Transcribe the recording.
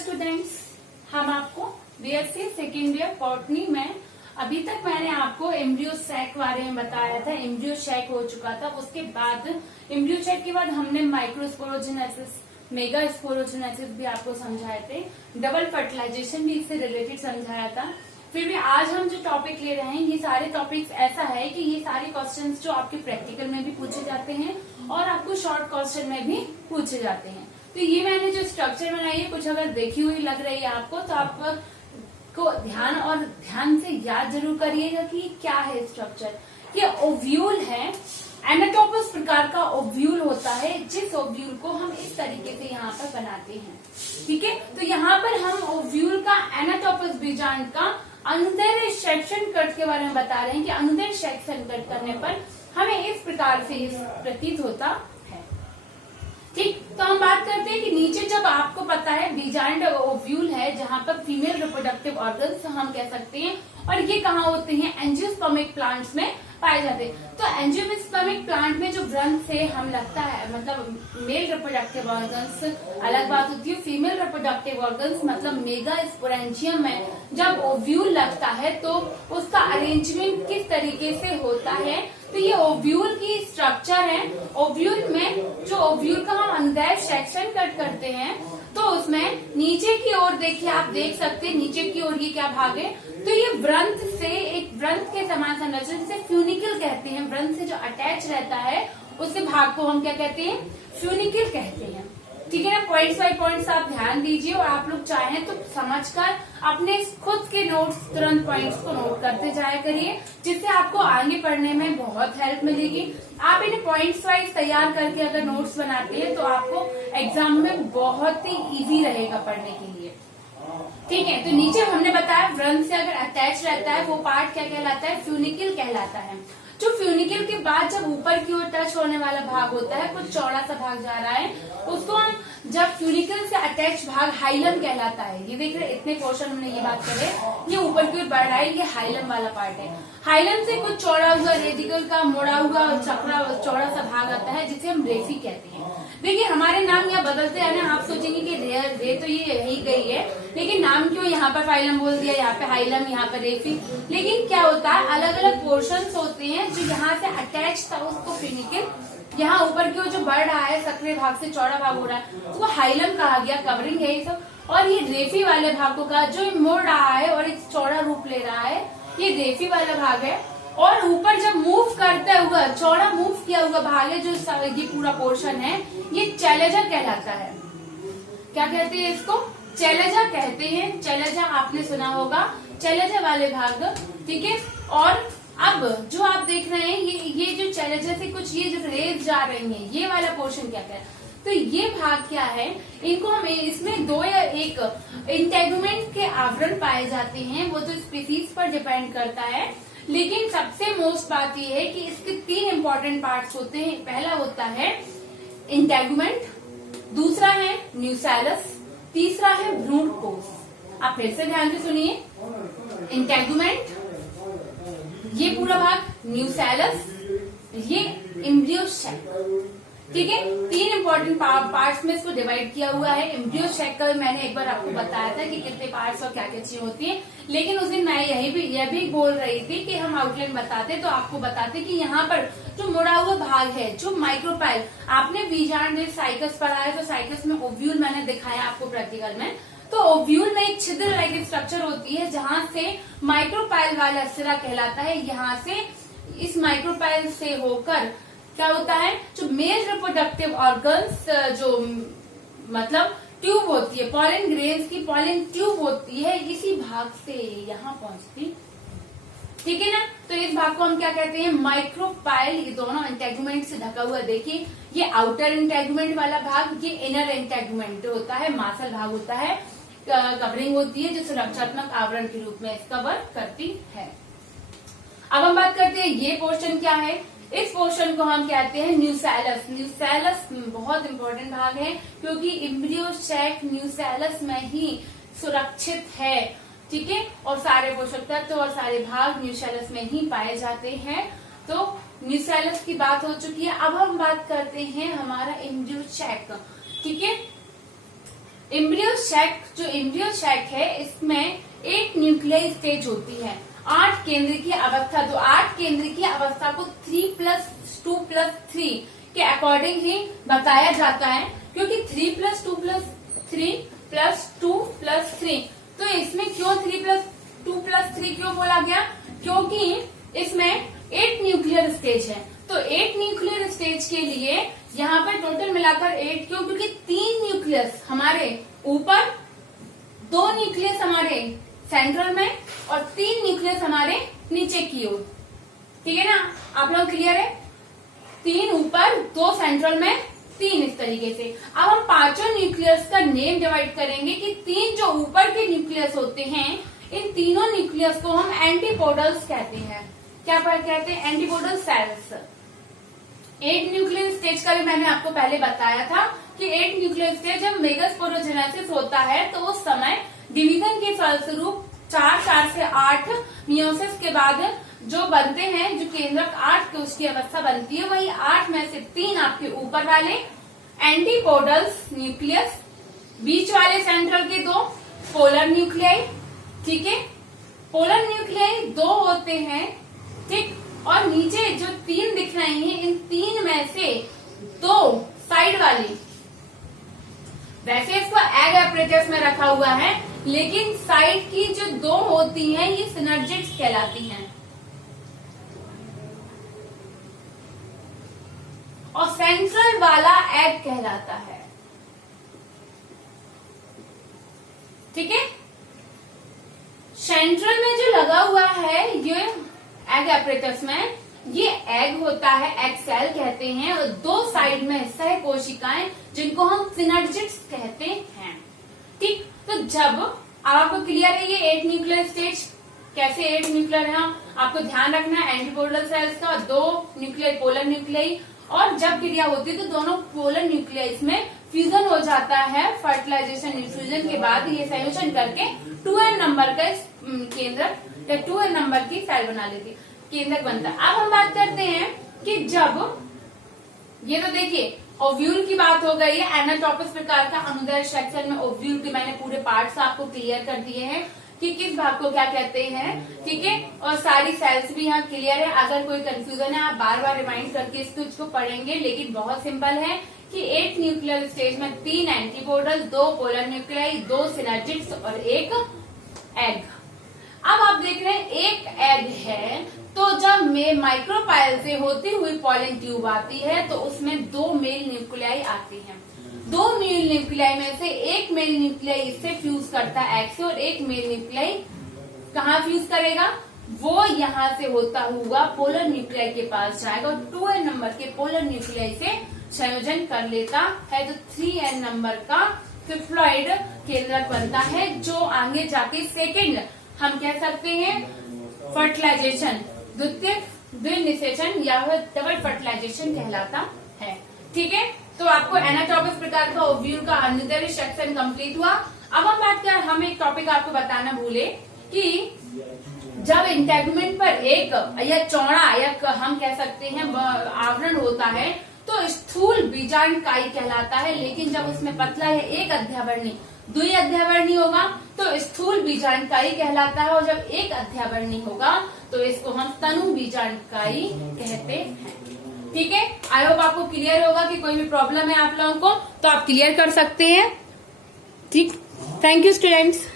Students, हम आपको BSc second year botany में अभी तक मैंने आपको एम्ब्रियो सैक बारे में बताया था। एम्ब्रियो सैक हो चुका था, उसके बाद एम्ब्रियो सैक के बाद हमने माइक्रोस्पोरोजेनेसिस, मेगा स्पोरोजेनेसिस भी आपको समझाए थे। डबल फर्टिलाइजेशन भी इससे रिलेटेड समझाया था। फिर भी आज हम जो टॉपिक ले रहे हैं, ये सारे टॉपिक्स ऐसा है कि ये सारे क्वेश्चंस जो आपके प्रैक्टिकल में भी पूछे जाते हैं और आपको शॉर्ट क्वेश्चन में भी पूछे जाते हैं। तो ये मैंने जो स्ट्रक्चर बनाई है, कुछ अगर देखी हुई लग रही है आपको, तो आप को ध्यान से याद जरूर करिएगा कि क्या है स्ट्रक्चर। ये ओव्यूल है, एनाटोपस प्रकार का ओव्यूल होता है, जिस ओव्यूल को हम इस तरीके से यहाँ पर बनाते हैं। ठीक है, तो यहाँ पर हम ओव्यूल का एनाटोपस बीजांड का अनुदैर्ध्य सेक्शन कट के बारे में बता रहे हैं कि अनुदैर्ध्य सेक्शन कट करने पर हमें इस प्रकार से प्रतीत होता है। ठीक, तो हम बात करते हैं कि नीचे जब आपको पता है बीजांड ओव्यूल है, जहाँ पर फीमेल रिप्रोडक्टिव ऑर्गन्स हम कह सकते हैं, और ये कहाँ होते हैं? एंजियोस्पर्मिक प्लांट्स में पाए जाते हैं। तो एंजियोस्पर्मिक प्लांट में जो ग्रंथ से हम लगता है, मतलब मेल रिप्रोडक्टिव ऑर्गन्स अलग बात होती है, फीमेल रिप्रोडक्टिव ऑर्गन्स मतलब मेगा स्पोरेंजियम में जब ओव्यूल लगता है तो उसका अरेंजमेंट किस तरीके से होता है। तो ये ओव्यूल की स्ट्रक्चर है। ओव्यूल में जो ओव्यूल का हम अनुदैर्ध्य सेक्शन कट करते हैं, तो उसमें नीचे की ओर देखिए, आप देख सकते हैं नीचे की ओर ये क्या भाग है। तो ये व्रंत से, एक व्रंत के समान संरचना, जिसे फ्यूनिकल कहते हैं, व्रंत से जो अटैच रहता है उस भाग को हम क्या कहते हैं? फ्यूनिकल कहते हैं। ठीक है ना, पॉइंट्स बाय पॉइंट्स आप ध्यान दीजिए, और आप लोग चाहें तो समझकर अपने खुद के नोट्स तुरंत पॉइंट्स को नोट करते जाया करिए, जिससे आपको आगे पढ़ने में बहुत हेल्प मिलेगी। आप इन्हें पॉइंट्स वाइज तैयार करके अगर नोट्स बनाते हैं तो आपको एग्जाम में बहुत ही इजी रहेगा पढ़ने के लिए। ठीक है, तो नीचे हमने बताया व्रंत से अगर अटैच रहता है वो पार्ट क्या कहलाता है? फ्यूनिकल कहलाता है। जो फ्यूनिकल के बाद जब ऊपर की ओर टच होने वाला भाग होता है, कुछ चौड़ा सा भाग जा रहा है, उसको हम जब फ्यूनिकल से अटैच भाग हाइलम कहलाता है। ये देख रहे, इतने क्वेश्चन हमने ये बात करे, ये ऊपर की ओर बढ़ रहा है, ये हाइलम वाला पार्ट है। हाइलम से कुछ चौड़ा हुआ रेडिकल का मुड़ा हुआ चक्रा चौड़ा सा भाग आता है, जिसे हम रेफी कहते हैं। देखिए हमारे नाम यहाँ बदलते हैं ना, आप सोचेंगे कि रे तो ये यही गई है, लेकिन नाम क्यों यहाँ पर फाइलम बोल दिया, यहाँ पे हाइलम, यहाँ पर रेफी। लेकिन क्या होता है, अलग अलग पोर्शंस होते हैं जो यहाँ से अटैच था उसको फ्यूनिकल, यहाँ ऊपर की ओर जो बढ़ रहा है सक्रिय भाग से चौड़ा भाग हो रहा है उसको हाइलम कहा गया, कवरिंग है ये सब। और ये रेफी वाले भाग को कहा, जो मोड़ रहा है और एक चौड़ा रूप ले रहा है, ये रेफी वाला भाग है। और ऊपर जब मूव करता हुआ चौड़ा मूव किया हुआ भाग है, जो ये पूरा पोर्शन है, ये चैलेजा कहलाता है। क्या कहते हैं इसको? चैलेजा कहते हैं। चैलेजा आपने सुना होगा, चैलेजा वाले भाग। ठीक है, और अब जो आप देख रहे हैं, ये जो चैलेजा से कुछ ये जो रेज जा रही है, ये वाला पोर्शन क्या है? तो ये भाग क्या है? इनको हम इसमें दो या एक इंटेगुमेंट के आवरण पाए जाते हैं, वो तो स्पीसीज पर डिपेंड करता है। लेकिन सबसे मोस्ट बात ये है कि इसके 3 इंपॉर्टेंट पार्ट्स होते हैं। पहला होता है इंटेगुमेंट, दूसरा है न्यूसैलस, तीसरा है भ्रूण कोश। आप फिर से ध्यान से सुनिए, इंटेगुमेंट, ये पूरा भाग, न्यूसैलस, ये एम्ब्रियो सैक। ठीक है, 3 इंपॉर्टेंट पार्ट्स में इसको डिवाइड किया हुआ है। एम्ब्रियो सैक का मैंने एक बार आपको बताया था कि कितने पार्ट्स और क्या क्या चीजें होती है, लेकिन उस दिन मैं यह भी बोल रही थी कि हम आउटलाइन बताते तो आपको बताते कि यहाँ पर जो मुड़ा हुआ भाग है, जो माइक्रोपाइल, आपने बीजांड साइकस पढ़ा है, तो साइकस में ओव्यूल मैंने दिखाया आपको प्रैक्टिकल में। तो ओव्यूल में एक छिद्र लाइक स्ट्रक्चर होती है, जहाँ से माइक्रोपाइल वाला सिरा कहलाता है। यहाँ से इस माइक्रोपाइल से होकर क्या होता है, जो मेल रिप्रोडक्टिव ऑर्गन्स, जो मतलब ट्यूब होती है, पॉलन ग्रेन्स की पॉलन ट्यूब होती है, इसी भाग से यहाँ पहुंचती। ठीक है ना, तो इस भाग को हम क्या कहते हैं? माइक्रोपाइल। ये दोनों इंटेगुमेंट से ढका हुआ, देखिए ये आउटर इंटेगुमेंट वाला भाग, ये इनर इंटेगुमेंट होता है, मासल भाग होता है, कवरिंग होती है, जो सुरक्षात्मक आवरण के रूप में इसका वर्क करती है। अब हम बात करते हैं ये पोर्शन क्या है। इस पोर्शन को हम कहते हैं न्यूसैलस। न्यूसैलस बहुत इंपॉर्टेंट भाग है, क्योंकि एम्ब्रियो सैक न्यूसैलस में ही सुरक्षित है। ठीक है, और सारे पोषक तत्व और सारे भाग न्यूसैलस में ही पाए जाते हैं। तो न्यूसैलस की बात हो चुकी है। अब हम बात करते हैं हमारा एम्ब्रियो सैक। ठीक है, एम्ब्रियो सैक है, इसमें 8 न्यूक्लियर स्टेज होती है, 8 केंद्र की अवस्था। तो 8 केंद्र की अवस्था को 3+2+3 के अकॉर्डिंग ही बताया जाता है, क्योंकि 3+2+3+2+3। तो इसमें क्यों 3+2+3 क्यों बोला गया? क्योंकि इसमें 8 न्यूक्लियर स्टेज है। तो 8 न्यूक्लियर स्टेज के लिए यहाँ पर टोटल मिलाकर 8 क्यों? क्योंकि 3 न्यूक्लियस हमारे ऊपर, 2 न्यूक्लियस हमारे सेंट्रल में और 3 न्यूक्लियस हमारे नीचे की ओर। ठीक है ना? आप लोग क्लियर है? 3 ऊपर, 2 सेंट्रल में, 3 इस तरीके से। अब हम पांचों न्यूक्लियस का नेम डिवाइड करेंगे कि 3 जो ऊपर के न्यूक्लियस होते हैं, इन तीनों न्यूक्लियस को हम एंटीपोडल्स कहते हैं। क्या कहते हैं? Antipodal cells. 8 न्यूक्लियर स्टेज का भी मैंने आपको पहले बताया था कि 8 न्यूक्लियर स्टेज जब मेगास्पोरोजेनेसिस होता है तो उस समय डिवीजन के फलस्वरूप 4 से 8 मियोसिस के बाद जो बनते हैं, जो केंद्रक 8 की उसकी अवस्था बनती है, वही 8 में से 3 आपके ऊपर वाले एंटीपोडल्स न्यूक्लियस, बीच वाले सेंट्रल के 2 पोलर न्यूक्लियाई। ठीक है, पोलर न्यूक्लियाई 2 होते हैं। ठीक, और नीचे जो 3 दिख रही हैं, इन 3 में से 2 साइड वाली, वैसे इसको एग एपरेटस में रखा हुआ है, लेकिन साइड की जो 2 होती हैं ये सिनर्जिड्स कहलाती हैं, और सेंट्रल वाला एग कहलाता है। ठीक है, सेंट्रल में जो लगा हुआ है ये एग एपरेटस में, ये एग होता है, एग सेल कहते हैं, और 2 साइड में सह कोशिकाएं जिनको हम सिनर्जिड्स कहते हैं। ठीक, तो जब आपको क्लियर है ये 8 न्यूक्लियर स्टेज कैसे 8 न्यूक्लियर है, आपको ध्यान रखना है एंटीपोडल सेल्स का, 2 न्यूक्लियर पोलर न्यूक्लियाई, और जब क्रिया होती है तो दोनों पोलर न्यूक्लियाई में फ्यूजन हो जाता है। फर्टिलाइजेशन इन्फ्यूजन के बाद ये संयोजन करके 2n नंबर का केंद्रक या 2n नंबर की सेल बना लेती है, केंद्रक बनता है। अब हम बात करते हैं कि जब ये तो देखिए ओव्यूल की बात हो गई है, एनाटॉपस प्रकार का अनुदैर्घ्य सेक्शन में ओव्यूल के मैंने पूरे पार्ट्स आपको क्लियर कर दिए हैं कि किस भाग को क्या कहते हैं। ठीक है, और सारी सेल्स भी यहाँ क्लियर है। अगर कोई कंफ्यूजन है आप बार बार रिमाइंड करके इसको पढ़ेंगे, लेकिन बहुत सिंपल है कि 8 न्यूक्लियर स्टेज में 3 एंटीपोडल, 2 पोलर न्यूक्लियाई, 2 सिनर्जिड्स और 1 एग। अब आप देख रहे हैं एक एग है, तो जब माइक्रोपाइल से होती हुई पॉलन ट्यूब आती है तो उसमें 2 मेल न्यूक्लियाई आती हैं। 2 मेल न्यूक्लियाई में से एक मेल न्यूक्लियाई इससे फ्यूज करता है एग से, और एक मेल न्यूक्लियाई कहाँ फ्यूज करेगा? वो यहाँ से होता हुआ पोलर न्यूक्लियाई के पास जाएगा और 2n नंबर के पोलर न्यूक्लियाई से संयोजन कर लेता है, तो 3n नंबर का ट्रिप्लॉइड केंद्रक बनता है, जो आगे जाके सेकेंड हम कह सकते हैं फर्टिलाइजेशन, द्विनिषेचन या डबल फर्टिलाइजेशन कहलाता है। ठीक है, तो आपको एनाटॉपस प्रकार का ओव्यूल का अनुदैर्घ्य सेक्शन कंप्लीट हुआ। अब हम बात करें, हम एक टॉपिक आपको बताना भूले कि जब इंटेगुमेंट पर एक या चौड़ा या हम कह सकते हैं आवरण होता है तो स्थूल बीजांडकाई कहलाता है, लेकिन जब उसमें पतला है एक अध्यावरणी, द्विअध्यावरणी होगा तो स्थूल बीजांडकाई कहलाता है, और जब एक अध्यावरणी होगा तो इसको हम तनु बीजांडकाई कहते हैं। ठीक है, आई होप आपको क्लियर होगा कि कोई भी प्रॉब्लम है आप लोगों को तो आप क्लियर कर सकते हैं। ठीक, थैंक यू स्टूडेंट्स।